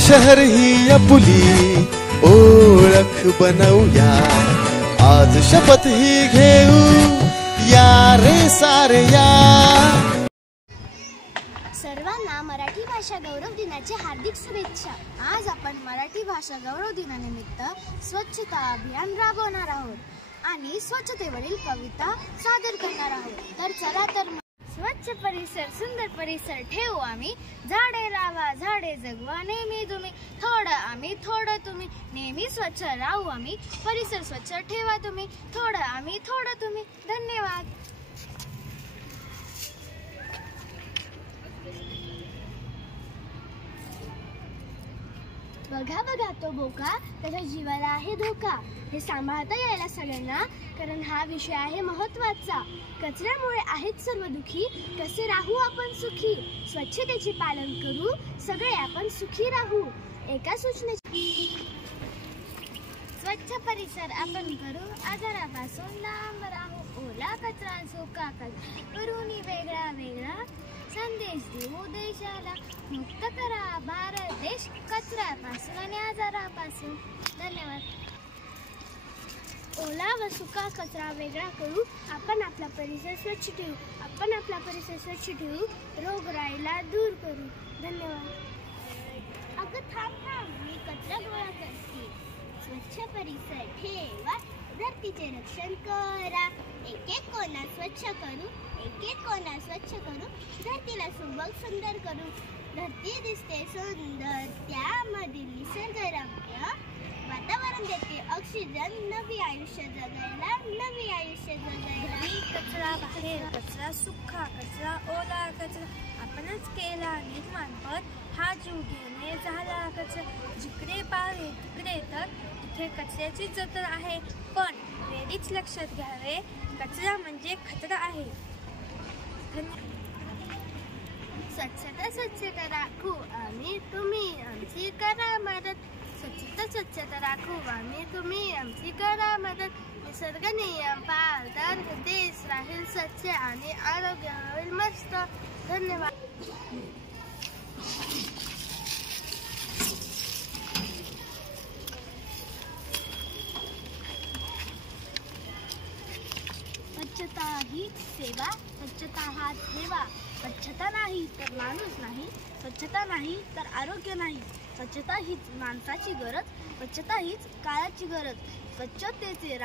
शहर ही आपुली ओळख बनवूया, आज शपथ ही घेऊ या रे साऱ्या। सर्वांना मराठी भाषा गौरव दिनाच्या हार्दिक शुभेच्छा। आज आपण मराठी भाषा गौरव दिनानिमित्त स्वच्छता अभियान राबवणार आहोत आणि स्वच्छतेवरील कविता सादर करणार आहोत। तर चला तर स्वच्छ परिसर सुंदर परिसर ठेवू आम्ही, झाडे लावा झाडे जगवा नेहमी तुम्ही, थोडं आम्ही थोडं तुम्ही, नेहमी स्वच्छ राहू आम्ही, परिसर स्वच्छ ठेवा तुम्ही, थोडं आम्ही थोडं तुम्ही। धन्यवाद। बघा बघा तो बोका, त्याच्या जीवाला आहे धोका, हे सांभाळता यायला सगळ्यांना, कारण हा विषय आहे महत्त्वाचा। कचऱ्यामुळे आहेत सर्व दुखी, कसे राहू आपण सुखी, स्वच्छतेचे पालन करू सगळे आपण सुखी राहू। एका सूचनेची स्वच्छ परिसर आपण करू, आजारापासून लांब राहू, ओला कचरा सुका कचरा करून वेगळा वेगळा संदेश देऊ देशाला, मुक्त करा भारत देश कचऱ्यापासून आणि आजारापासून। धन्यवाद। ओला व सुका कचरा वेगळा करू, आपण आपला परिसर स्वच्छ ठेवू, आपण आपला परिसर स्वच्छ ठेवू, रोगराईला दूर करू। धन्यवाद। अगं थांब थांब, मी कचरा गोळा करते, स्वच्छ परिसर ठेवा, धरतीचे रक्षण करा, एक एक कोना स्वच्छ करू, एक एक कोना स्वच्छ करू, धरतीला सुबक सुंदर करू, धरती दिसते सुंदर त्यामधील निसर्गरम्य वातावरण देते ऑक्सिजन, नवी आयुष्य जगायला, नवी आयुष्य जगायला। कचरा बाहेर, कचरा सुका कचरा ओला कचरा आपणच केला निर्माण, पण हा जीव घेणे झाला कचरा, जिकडे पाहावे तिकडे तर तिथे कचऱ्याची जतर आहे, पण वेळीच लक्षात घ्यावे कचरा म्हणजे खतरा आहे। स्वच्छता स्वच्छता राखू आम्ही तुम्ही आमची करा मदत, स्वच्छता स्वच्छता राखू आम्ही तुम्ही आमची करा मदत, निसर्ग नियम पाळ तर देश राहील स्वच्छ आणि आरोग्य होईल मस्त। धन्यवाद। स्वच्छता ही सेवा, स्वच्छता हा ठेवा, स्वच्छता नाही तर माणूस नाही, स्वच्छता नाही तर आरोग्य नाही, स्वच्छता हीच माणसाची गरज, स्वच्छता हीच काळाची गरज, स्वच्छतेचे